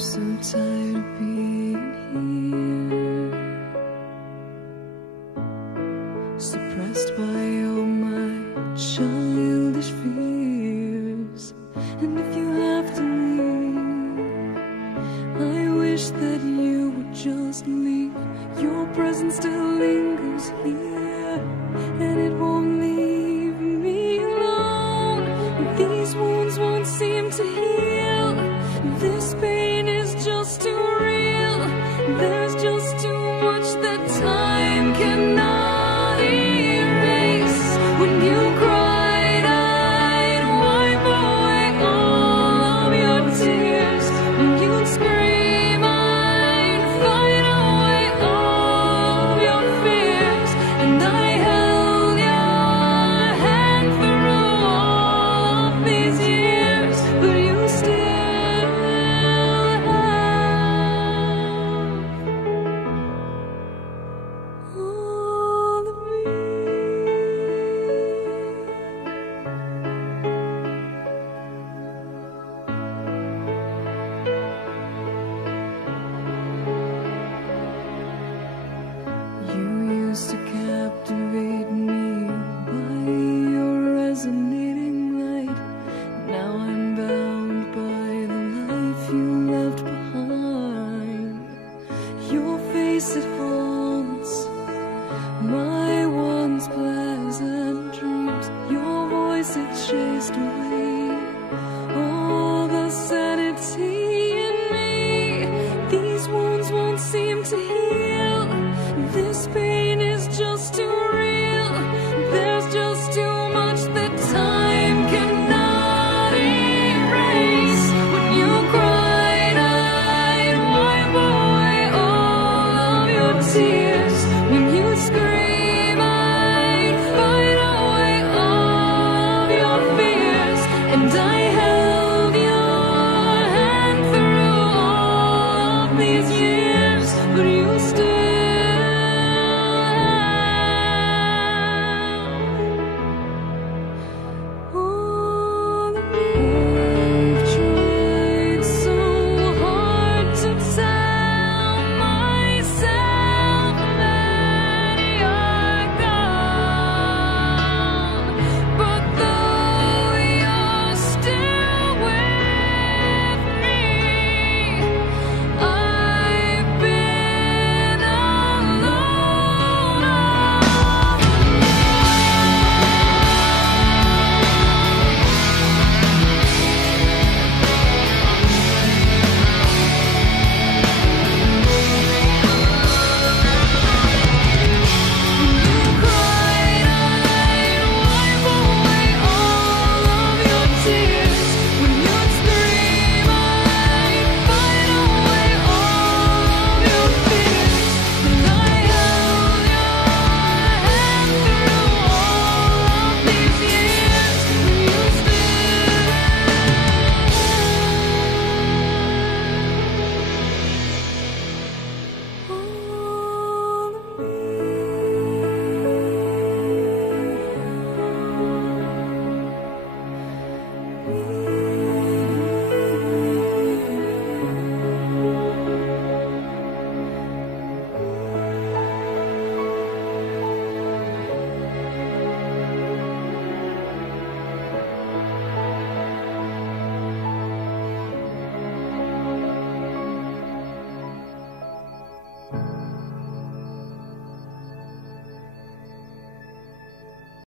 so tired of being here, suppressed by all my childish fears. And if you have to leave, I wish that you would just leave. Your presence still lingers here, and it won't leave me alone. These wounds won't seem to heal. This pain is just too real. There's just too much that time cannot erase. When you cried, I'd wipe away all of your tears. When you'd scream, I'd fight away all of your fears. And I held your hand through all of these years, but you still all of me. You used to captivate me by your resonating light. Now I'm bound by the life you left behind. Your face, it haunts my once pleasant dreams. Your voice, it chased away all the sanity in me. These wounds won't seem to heal. This pain is just too real. There's just too much that time cannot erase. When you cried, I'd wipe away all of your tears. When you scream, I'd fight away all of your fears. And I held your hand through all of these years.